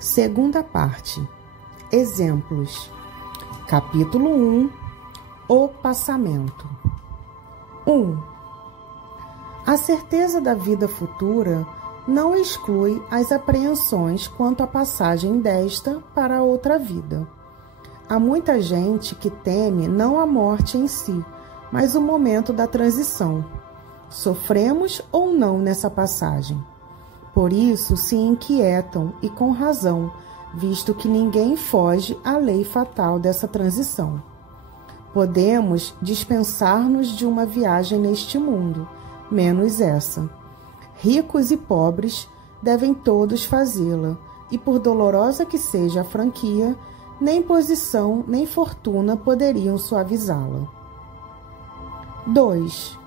Segunda parte. Exemplos. Capítulo 1. O passamento. 1. A certeza da vida futura não exclui as apreensões quanto à passagem desta para outra vida. Há muita gente que teme não a morte em si, mas o momento da transição. Sofremos ou não nessa passagem. Por isso se inquietam, e com razão, visto que ninguém foge à lei fatal dessa transição. Podemos dispensar-nos de uma viagem neste mundo, menos essa. Ricos e pobres devem todos fazê-la, e por dolorosa que seja a franquia, nem posição nem fortuna poderiam suavizá-la. 2.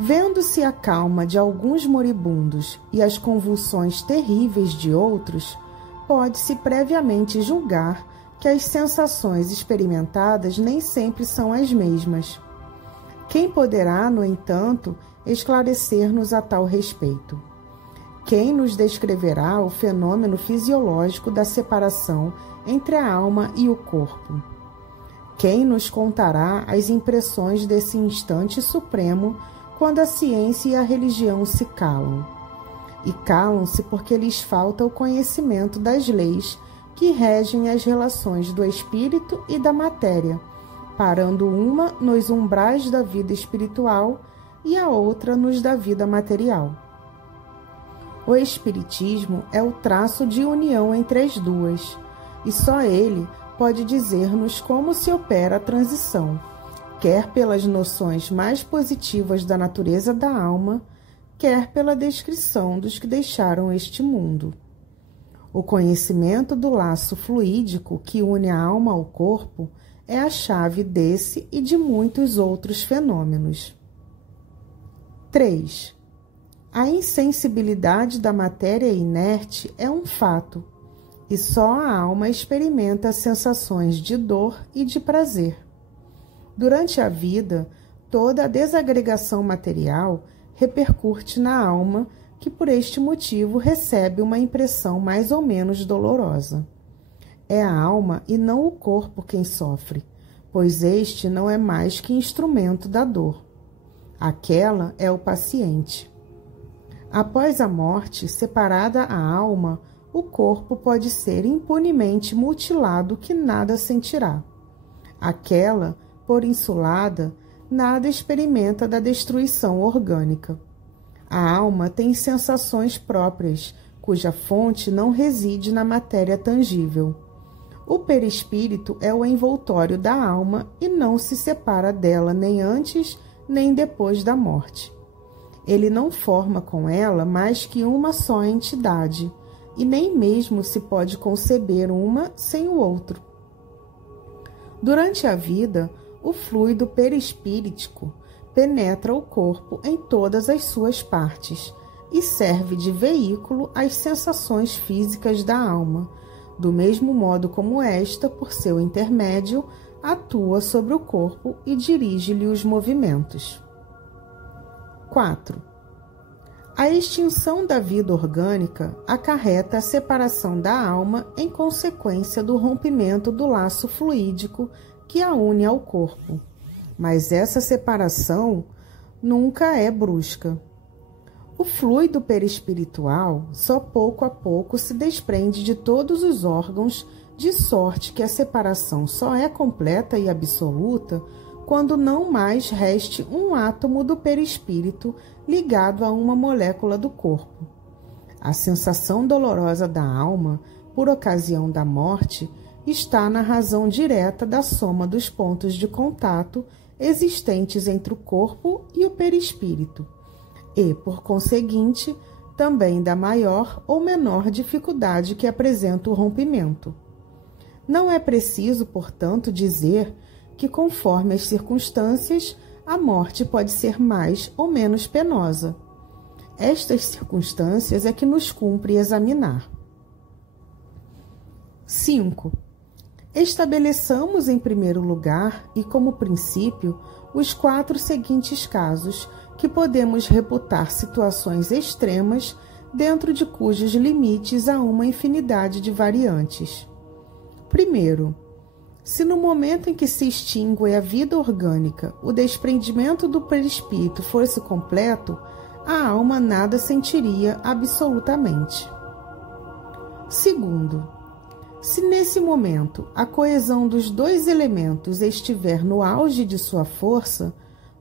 Vendo-se a calma de alguns moribundos e as convulsões terríveis de outros, pode-se previamente julgar que as sensações experimentadas nem sempre são as mesmas. Quem poderá, no entanto, esclarecer-nos a tal respeito? Quem nos descreverá o fenômeno fisiológico da separação entre a alma e o corpo? Quem nos contará as impressões desse instante supremo quando a ciência e a religião se calam? E calam-se porque lhes falta o conhecimento das leis que regem as relações do espírito e da matéria, parando uma nos umbrais da vida espiritual e a outra nos da vida material. O espiritismo é o traço de união entre as duas, e só ele pode dizer-nos como se opera a transição, quer pelas noções mais positivas da natureza da alma, quer pela descrição dos que deixaram este mundo. O conhecimento do laço fluídico que une a alma ao corpo é a chave desse e de muitos outros fenômenos. 3. A insensibilidade da matéria inerte é um fato, e só a alma experimenta sensações de dor e de prazer. Durante a vida, toda a desagregação material repercute na alma, que por este motivo recebe uma impressão mais ou menos dolorosa. É a alma e não o corpo quem sofre, pois este não é mais que instrumento da dor. Aquela é o paciente. Após a morte, separada a alma, o corpo pode ser impunemente mutilado que nada sentirá. Aquela, por insulada, nada experimenta da destruição orgânica. A alma tem sensações próprias, cuja fonte não reside na matéria tangível. O perispírito é o envoltório da alma e não se separa dela nem antes nem depois da morte. Ele não forma com ela mais que uma só entidade, e nem mesmo se pode conceber uma sem o outro. Durante a vida, o fluido perispíritico penetra o corpo em todas as suas partes e serve de veículo às sensações físicas da alma, do mesmo modo como esta, por seu intermédio, atua sobre o corpo e dirige-lhe os movimentos. 4. A extinção da vida orgânica acarreta a separação da alma em consequência do rompimento do laço fluídico que a une ao corpo, mas essa separação nunca é brusca. O fluido perispiritual só pouco a pouco se desprende de todos os órgãos, de sorte que a separação só é completa e absoluta quando não mais reste um átomo do perispírito ligado a uma molécula do corpo. A sensação dolorosa da alma, por ocasião da morte, está na razão direta da soma dos pontos de contato existentes entre o corpo e o perispírito, e, por conseguinte, também da maior ou menor dificuldade que apresenta o rompimento. Não é preciso, portanto, dizer que, conforme as circunstâncias, a morte pode ser mais ou menos penosa. Estas circunstâncias é que nos cumpre examinar. 5. Estabeleçamos em primeiro lugar e como princípio os 4 seguintes casos que podemos reputar situações extremas dentro de cujos limites há uma infinidade de variantes. Primeiro, se no momento em que se extingue a vida orgânica, o desprendimento do perispírito fosse completo, a alma nada sentiria absolutamente. Segundo, se nesse momento a coesão dos dois elementos estiver no auge de sua força,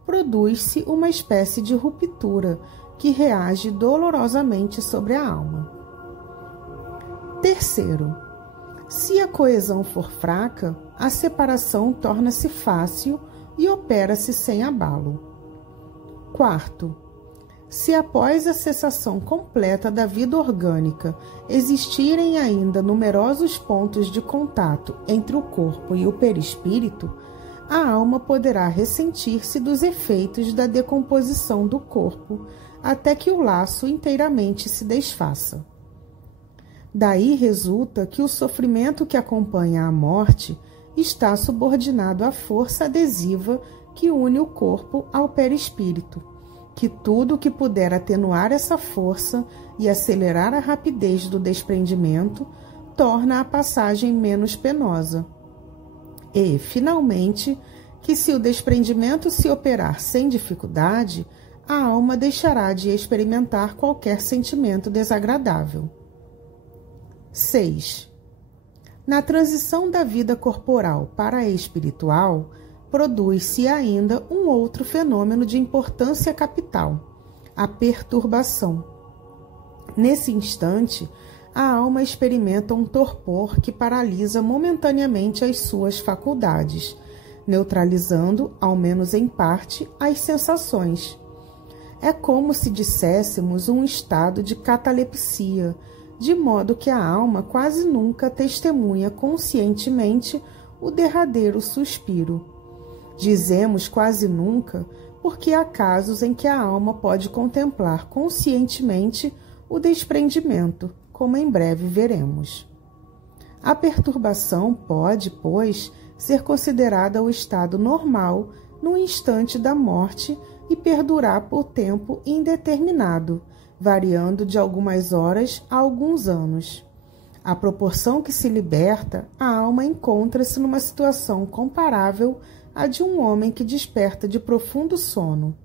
produz-se uma espécie de ruptura que reage dolorosamente sobre a alma. Terceiro, se a coesão for fraca, a separação torna-se fácil e opera-se sem abalo. Quarto, se após a cessação completa da vida orgânica existirem ainda numerosos pontos de contato entre o corpo e o perispírito, a alma poderá ressentir-se dos efeitos da decomposição do corpo até que o laço inteiramente se desfaça. Daí resulta que o sofrimento que acompanha a morte está subordinado à força adesiva que une o corpo ao perispírito, que tudo que puder atenuar essa força e acelerar a rapidez do desprendimento torna a passagem menos penosa. E, finalmente, que se o desprendimento se operar sem dificuldade, a alma deixará de experimentar qualquer sentimento desagradável. 6. Na transição da vida corporal para a espiritual, produz-se ainda um outro fenômeno de importância capital, a perturbação. Nesse instante, a alma experimenta um torpor que paralisa momentaneamente as suas faculdades, neutralizando, ao menos em parte, as sensações. É como se disséssemos um estado de catalepsia, de modo que a alma quase nunca testemunha conscientemente o derradeiro suspiro. Dizemos quase nunca, porque há casos em que a alma pode contemplar conscientemente o desprendimento, como em breve veremos. A perturbação pode, pois, ser considerada o estado normal no instante da morte e perdurar por tempo indeterminado, variando de algumas horas a alguns anos. À proporção que se liberta, a alma encontra-se numa situação comparável à de um homem que desperta de profundo sono.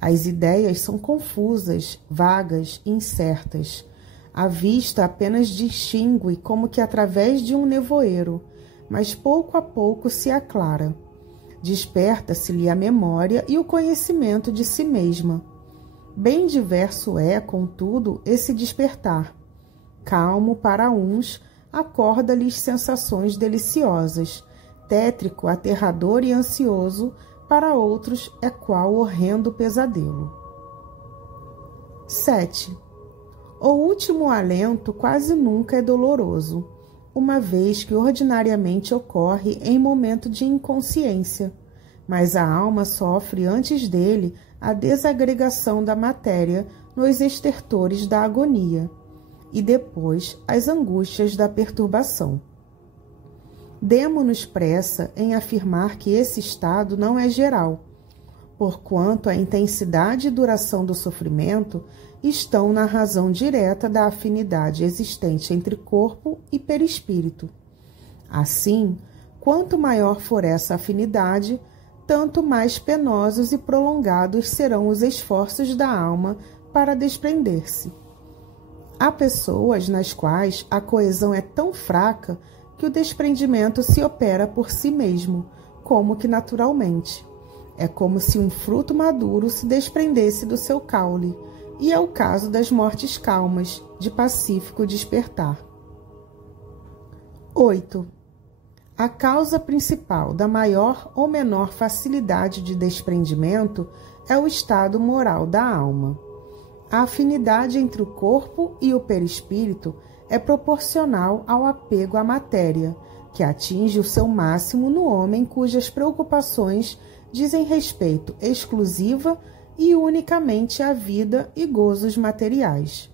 As ideias são confusas, vagas e incertas. A vista apenas distingue como que através de um nevoeiro, mas pouco a pouco se aclara. Desperta-se-lhe a memória e o conhecimento de si mesma. Bem diverso é, contudo, esse despertar. Calmo para uns, acorda-lhes sensações deliciosas. Tétrico, aterrador e ansioso, para outros é qual horrendo pesadelo. 7. O último alento quase nunca é doloroso, uma vez que ordinariamente ocorre em momento de inconsciência, mas a alma sofre antes dele a desagregação da matéria nos estertores da agonia, e depois as angústias da perturbação. Demo-nos pressa em afirmar que esse estado não é geral, porquanto a intensidade e duração do sofrimento estão na razão direta da afinidade existente entre corpo e perispírito. Assim, quanto maior for essa afinidade, tanto mais penosos e prolongados serão os esforços da alma para desprender-se. Há pessoas nas quais a coesão é tão fraca que o desprendimento se opera por si mesmo, como que naturalmente. É como se um fruto maduro se desprendesse do seu caule, e é o caso das mortes calmas, de pacífico despertar. 8. A causa principal da maior ou menor facilidade de desprendimento é o estado moral da alma. A afinidade entre o corpo e o perispírito é proporcional ao apego à matéria, que atinge o seu máximo no homem cujas preocupações dizem respeito exclusiva e unicamente à vida e gozos materiais.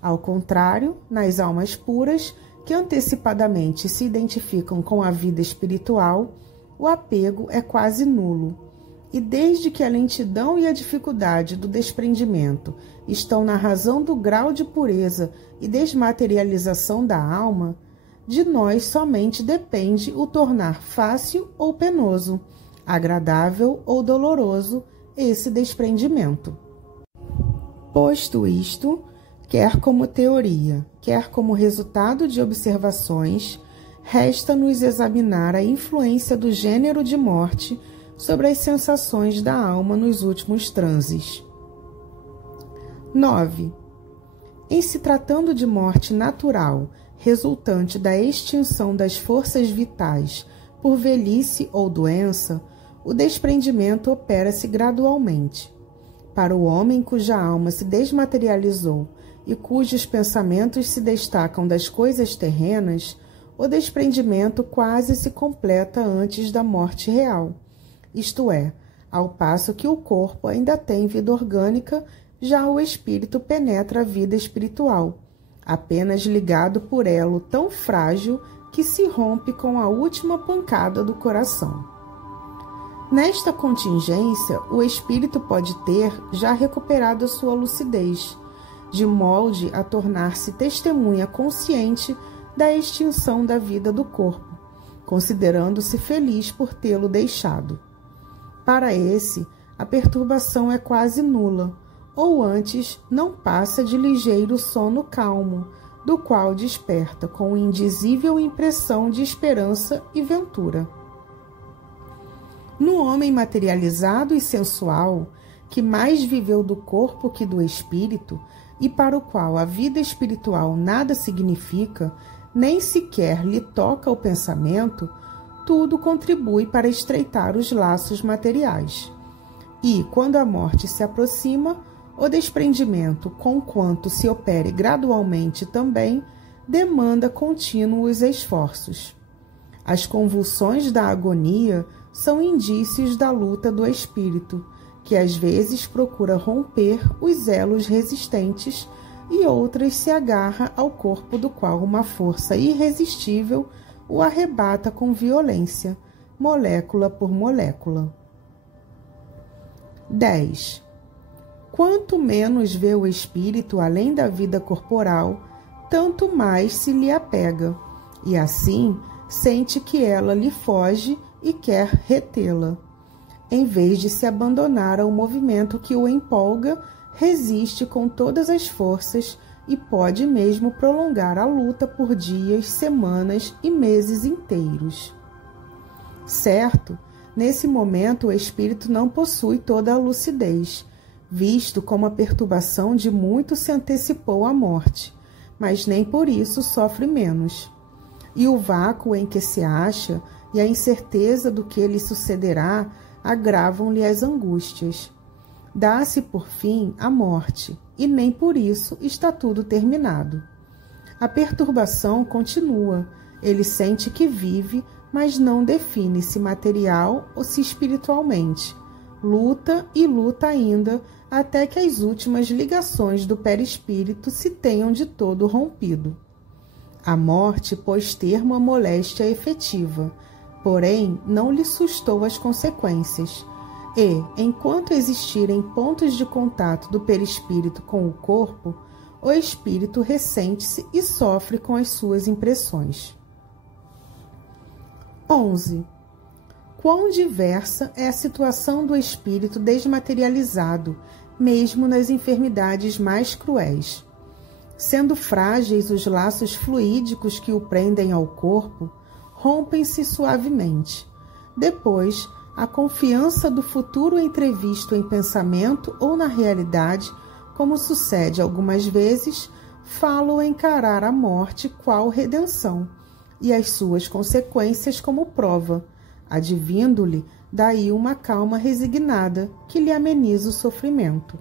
Ao contrário, nas almas puras, que antecipadamente se identificam com a vida espiritual, o apego é quase nulo. E desde que a lentidão e a dificuldade do desprendimento estão na razão do grau de pureza e desmaterialização da alma, de nós somente depende o tornar fácil ou penoso, agradável ou doloroso esse desprendimento. Posto isto, quer como teoria, quer como resultado de observações, resta-nos examinar a influência do gênero de morte sobre as sensações da alma nos últimos transes. 9. Em se tratando de morte natural, resultante da extinção das forças vitais por velhice ou doença, o desprendimento opera-se gradualmente. Para o homem cuja alma se desmaterializou e cujos pensamentos se destacam das coisas terrenas, o desprendimento quase se completa antes da morte real, isto é, ao passo que o corpo ainda tem vida orgânica, já o espírito penetra a vida espiritual, apenas ligado por elo tão frágil que se rompe com a última pancada do coração. Nesta contingência, o espírito pode ter já recuperado a sua lucidez, de molde a tornar-se testemunha consciente da extinção da vida do corpo, considerando-se feliz por tê-lo deixado. Para esse, a perturbação é quase nula, ou antes não passa de ligeiro sono calmo, do qual desperta com indizível impressão de esperança e ventura. No homem materializado e sensual, que mais viveu do corpo que do espírito, e para o qual a vida espiritual nada significa, nem sequer lhe toca o pensamento, tudo contribui para estreitar os laços materiais. E, quando a morte se aproxima, o desprendimento, conquanto se opere gradualmente também, demanda contínuos esforços. As convulsões da agonia são indícios da luta do espírito, que às vezes procura romper os elos resistentes e outras se agarra ao corpo do qual uma força irresistível o arrebata com violência, molécula por molécula. 10. Quanto menos vê o espírito além da vida corporal, tanto mais se lhe apega, e assim sente que ela lhe foge e quer retê-la. Em vez de se abandonar ao movimento que o empolga, resiste com todas as forças e pode mesmo prolongar a luta por dias, semanas e meses inteiros. Certo, nesse momento o espírito não possui toda a lucidez, visto como a perturbação de muito se antecipou à morte, mas nem por isso sofre menos. E o vácuo em que se acha e a incerteza do que lhe sucederá agravam-lhe as angústias. Dá-se por fim a morte, e nem por isso está tudo terminado. A perturbação continua, ele sente que vive, mas não define se material ou se espiritualmente. Luta e luta ainda, até que as últimas ligações do perispírito se tenham de todo rompido. A morte pôs termo à moléstia efetiva, porém não lhe sustou as consequências. E, enquanto existirem pontos de contato do perispírito com o corpo, o espírito ressente-se e sofre com as suas impressões. 11. Quão diversa é a situação do espírito desmaterializado, mesmo nas enfermidades mais cruéis. Sendo frágeis os laços fluídicos que o prendem ao corpo, rompem-se suavemente. Depois, a confiança do futuro entrevisto em pensamento ou na realidade, como sucede algumas vezes, fala-o encarar a morte qual redenção, e as suas consequências como prova, advindo-lhe daí uma calma resignada que lhe ameniza o sofrimento.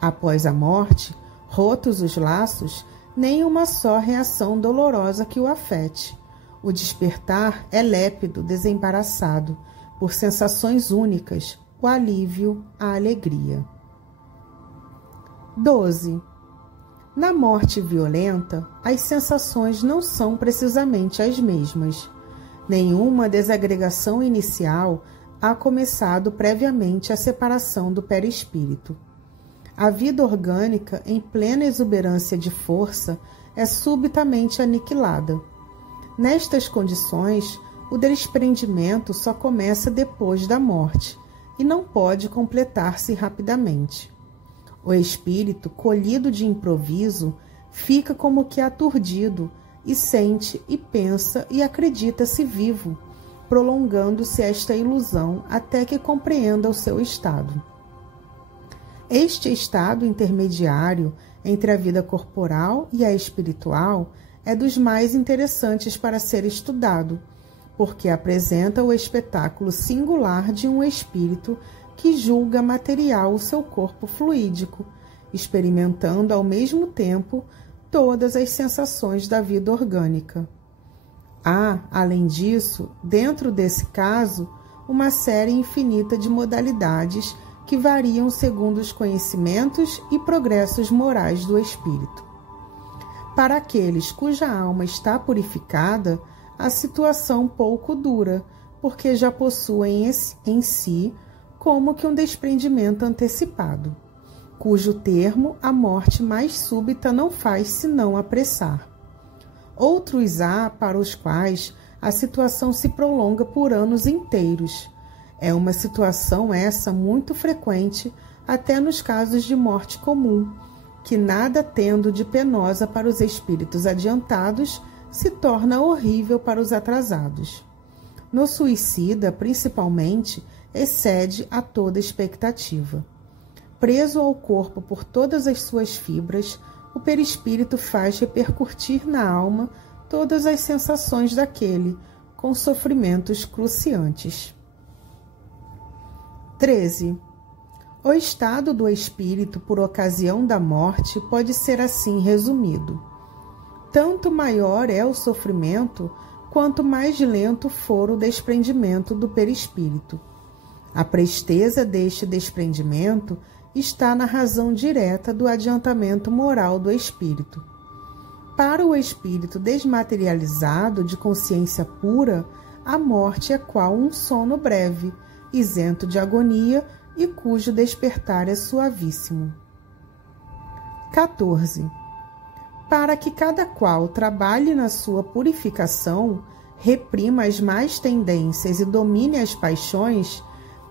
Após a morte, rotos os laços, nem uma só reação dolorosa que o afete. O despertar é lépido, desembaraçado, por sensações únicas, o alívio, a alegria. 12. Na morte violenta, as sensações não são precisamente as mesmas. Nenhuma desagregação inicial há começado previamente a separação do perispírito. A vida orgânica, em plena exuberância de força, é subitamente aniquilada. Nestas condições, o desprendimento só começa depois da morte e não pode completar-se rapidamente. O espírito, colhido de improviso, fica como que aturdido e sente e pensa e acredita-se vivo, prolongando-se esta ilusão até que compreenda o seu estado. Este estado intermediário entre a vida corporal e a espiritual é dos mais interessantes para ser estudado, porque apresenta o espetáculo singular de um espírito que julga material o seu corpo fluídico, experimentando ao mesmo tempo todas as sensações da vida orgânica. Há, além disso, dentro desse caso, uma série infinita de modalidades que variam segundo os conhecimentos e progressos morais do espírito. Para aqueles cuja alma está purificada, a situação pouco dura, porque já possuem em si como que um desprendimento antecipado, cujo termo a morte mais súbita não faz senão apressar. Outros há para os quais a situação se prolonga por anos inteiros. É uma situação essa muito frequente até nos casos de morte comum, que nada tendo de penosa para os espíritos adiantados, se torna horrível para os atrasados. No suicida, principalmente, excede a toda expectativa. Preso ao corpo por todas as suas fibras, o perispírito faz repercutir na alma todas as sensações daquele, com sofrimentos cruciantes. 13. O estado do espírito por ocasião da morte pode ser assim resumido. Tanto maior é o sofrimento, quanto mais lento for o desprendimento do perispírito. A presteza deste desprendimento está na razão direta do adiantamento moral do espírito. Para o espírito desmaterializado de consciência pura, a morte é qual um sono breve, isento de agonia e cujo despertar é suavíssimo. 14. Para que cada qual trabalhe na sua purificação, reprima as más tendências e domine as paixões,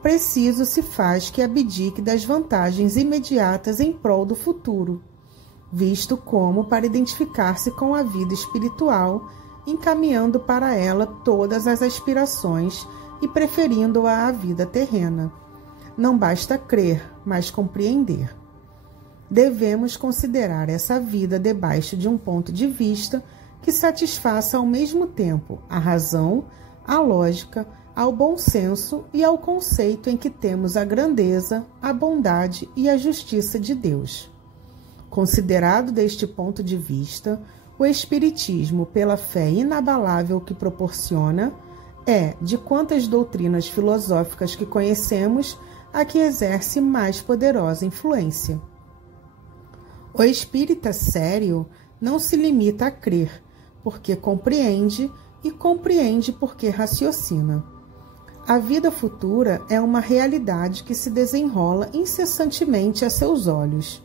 preciso se faz que abdique das vantagens imediatas em prol do futuro, visto como para identificar-se com a vida espiritual, encaminhando para ela todas as aspirações e preferindo-a à vida terrena. Não basta crer, mas compreender. Devemos considerar essa vida debaixo de um ponto de vista que satisfaça ao mesmo tempo a razão, a lógica, ao bom senso e ao conceito em que temos a grandeza, a bondade e a justiça de Deus. Considerado deste ponto de vista, o Espiritismo, pela fé inabalável que proporciona, é, de quantas doutrinas filosóficas que conhecemos, a que exerce mais poderosa influência. O espírita sério não se limita a crer, porque compreende, e compreende porque raciocina. A vida futura é uma realidade que se desenrola incessantemente a seus olhos.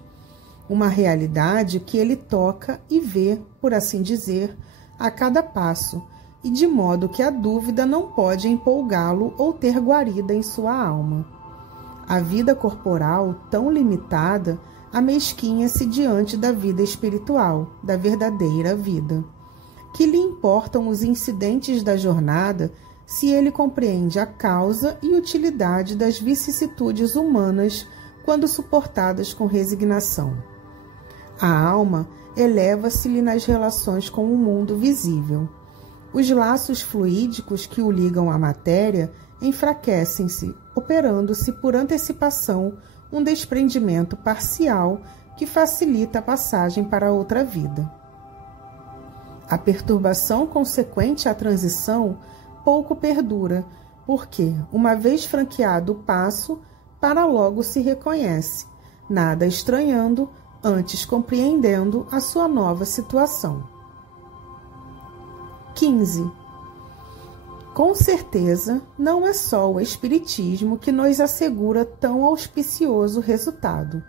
Uma realidade que ele toca e vê, por assim dizer, a cada passo, e de modo que a dúvida não pode empolgá-lo ou ter guarida em sua alma. A vida corporal, tão limitada, amesquinha-se diante da vida espiritual, da verdadeira vida. Que lhe importam os incidentes da jornada se ele compreende a causa e utilidade das vicissitudes humanas quando suportadas com resignação? A alma eleva-se-lhe nas relações com o mundo visível. Os laços fluídicos que o ligam à matéria enfraquecem-se, operando-se por antecipação um desprendimento parcial que facilita a passagem para outra vida. A perturbação consequente à transição pouco perdura, porque, uma vez franqueado o passo, para logo se reconhece, nada estranhando, antes compreendendo a sua nova situação. 15. Com certeza, não é só o Espiritismo que nos assegura tão auspicioso resultado.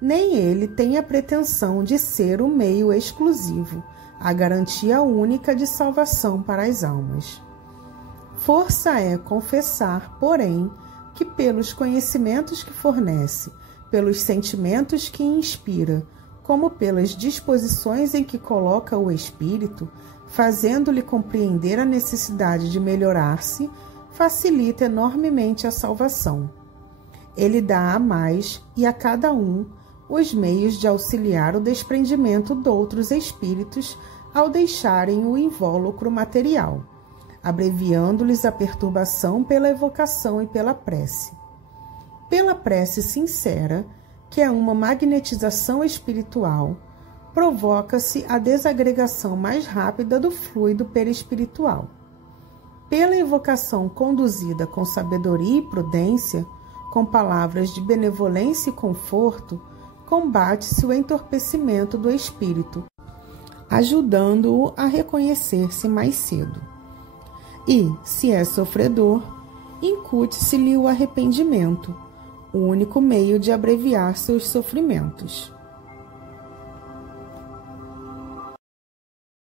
Nem ele tem a pretensão de ser o meio exclusivo, a garantia única de salvação para as almas. Força é confessar, porém, que pelos conhecimentos que fornece, pelos sentimentos que inspira, como pelas disposições em que coloca o espírito, fazendo-lhe compreender a necessidade de melhorar-se, facilita enormemente a salvação. Ele dá a mais e a cada um os meios de auxiliar o desprendimento doutros espíritos ao deixarem o invólucro material, abreviando-lhes a perturbação pela evocação e pela prece. Pela prece sincera, que é uma magnetização espiritual, provoca-se a desagregação mais rápida do fluido perispiritual. Pela evocação conduzida com sabedoria e prudência, com palavras de benevolência e conforto, combate-se o entorpecimento do espírito, ajudando-o a reconhecer-se mais cedo. E, se é sofredor, incute-se-lhe o arrependimento, o único meio de abreviar seus sofrimentos.